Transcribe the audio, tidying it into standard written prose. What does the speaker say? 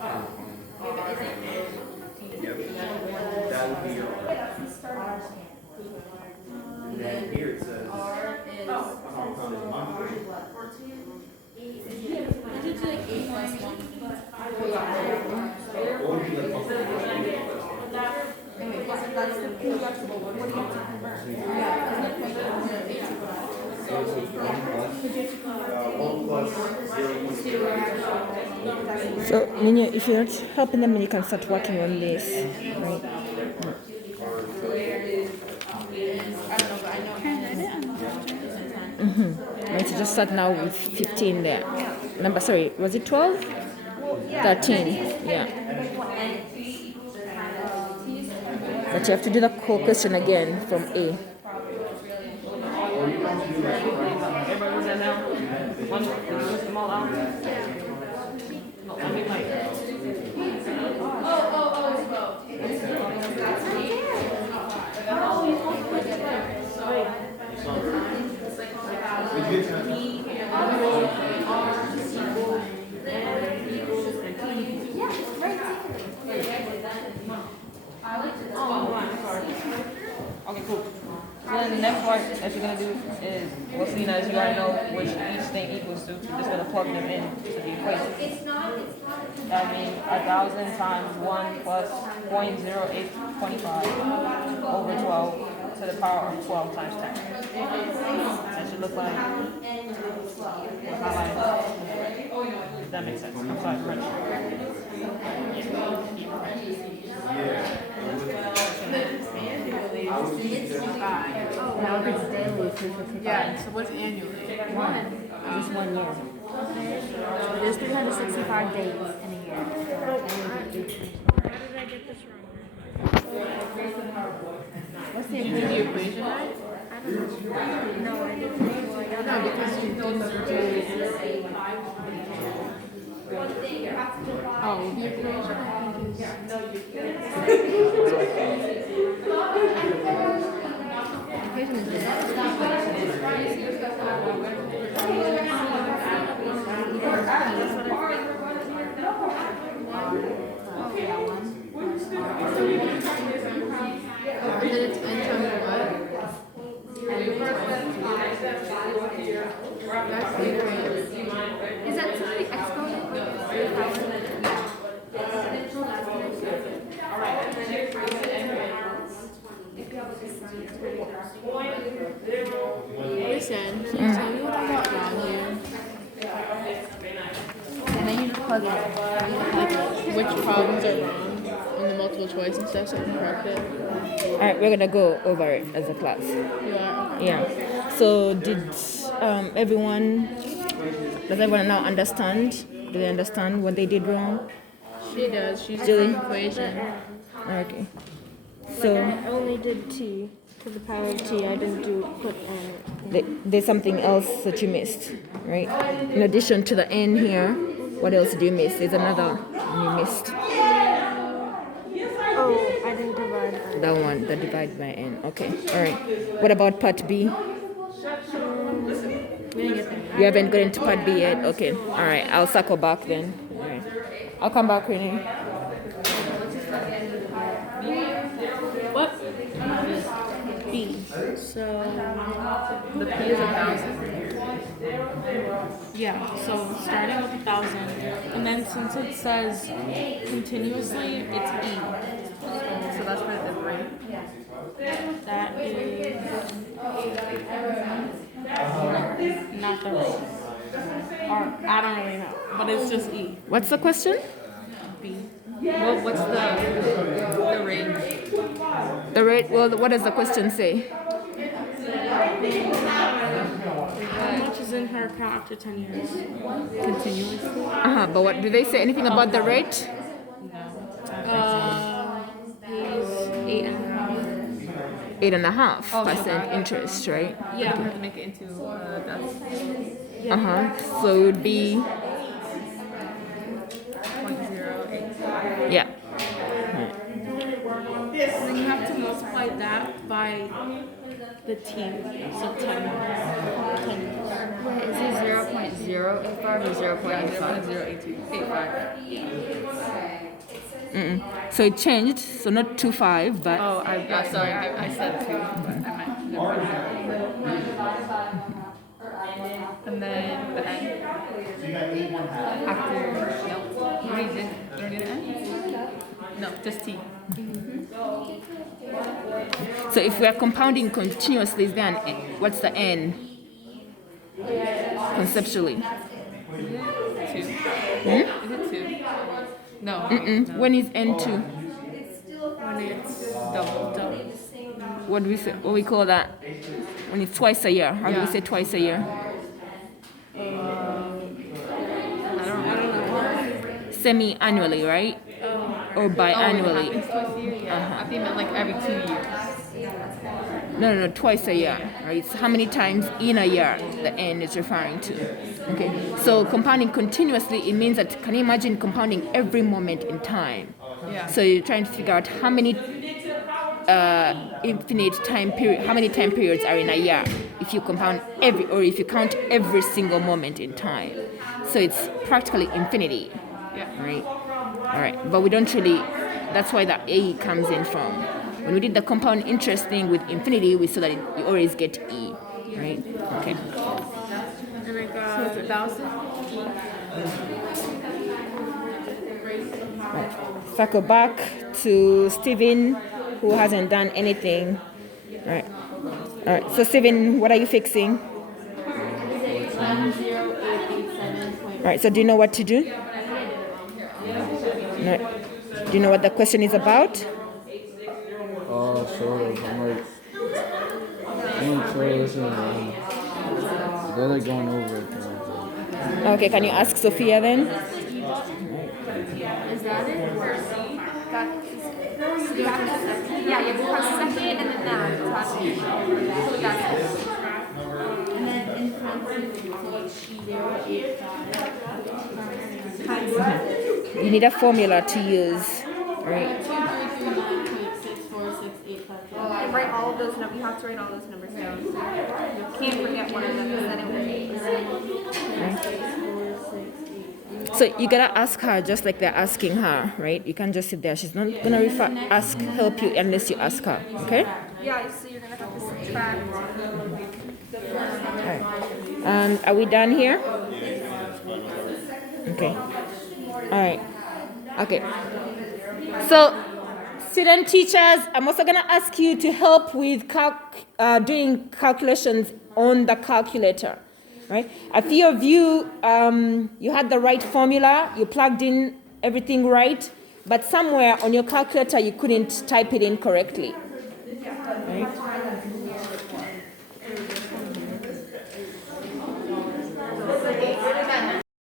Yep. That would be your R. And then here it says compound is monthly. What would be the So, Nina, if you're not helping them, then you can start working on this, right? Right, so just start now with 15 there. Number, sorry, was it 12? 13, yeah. But you have to do the whole question again from A. Okay, cool. So then the next part that you're gonna do is, well, seeing as you already know which each thing equals to, you're just gonna plug them in to the equation. That means 1,000 times 1 plus 0.0825 over 12 to the power of 12 times 10. That should look like highlighted. If that makes sense. I'm sorry, French. Yeah, so what's annually? Just 1 year. There's 365 days in a year. How did I get this wrong? What's the Did you do the equation right? I don't know. No, I didn't. No, because you didn't do oh, the equation I think is Is that the exponent? Listen, can you tell me what I got wrong here? And then you just plug it. Like, which problems are wrong in the multiple choice and stuff so I can correct it? Alright, we're gonna go over it as a class. You are? Okay. Yeah. So did everyone, does everyone now understand? Do they understand what they did wrong? She does. She's Julie? doing equation. Okay. So I only did t to the power of t. I didn't do put there's something else that you missed, right? In addition to the n here, what else did you miss? There's another one you missed. Oh, I didn't divide by. That one, the divide by n. Okay, all right. What about part B? You haven't got into part B yet? Okay, all right. I'll circle back then. All right. I'll come back, Renee. What? B. So the P is 1,000. Yeah. So starting with 1,000, and then since it says continuously, it's E. So that's for the rate. That is not the rate. Or I don't really know, but it's just E. What's the question? B. Well, what's the rate? The rate, well, what does the question say? How much is in her account after 10 years? Continuously? But what, do they say anything about the rate? Pays 8.5. 8.5% interest, right? Yeah, we have to make it into that's So it would be, 0.08. yeah. Then you have to multiply that by the T, so 10. Is it 0.085 or 0.85? 0.082. 85. So it changed. So not 2.5, but Oh, sorry, I said 2. But I meant never mind. And then the N. After, no. We don't need an N? No, just T. so if we are compounding continuously, then what's the n conceptually? Is it 2? Is it 2? No. When is n2? When it's double. What do we say? What we call that? When it's twice a year. How do we say twice a year? I don't know. Semi-annually, right? Or biannually? It happens twice a year? Yeah. I think it meant like every 2 years. No, twice a year, right? So how many times in a year the n is referring to? Okay, so compounding continuously, it means that, can you imagine compounding every moment in time? Yeah. So you're trying to figure out how many infinite time period, how many time periods are in a year if you compound if you count every single moment in time. So it's practically infinity, right? All right, but we don't really, that's why the A comes in from. When we did the compound interest thing with infinity, we saw that you always get E, right? Okay. And we got 1,000. Right. Circle back to Steven, who hasn't done anything. Right. All right. So Steven, what are you fixing? 10887. Right. So do you know what to do? No. Do you know what the question is about? Sort of. I'm not sure this is they're like going over it. Okay. Can you ask Sophia then? Is that it? Yeah, you press second and then that. So that's it. And then in parentheses, 085. You need a formula to use, right? 239.64685. And write all of those numbers. You have to write all those numbers down. You can't forget one of them because then it will be. So you gotta ask her just like they're asking her, right? You can't just sit there. She's not gonna help you unless you ask her, okay? Yeah, so you're going to have to subtract. And are we done here? Okay. All right. Okay. So, student teachers, I'm also gonna ask you to help with doing calculations on the calculator. Right? A few of you, you had the right formula, you plugged in everything right, but somewhere on your calculator you couldn't type it in correctly. Right?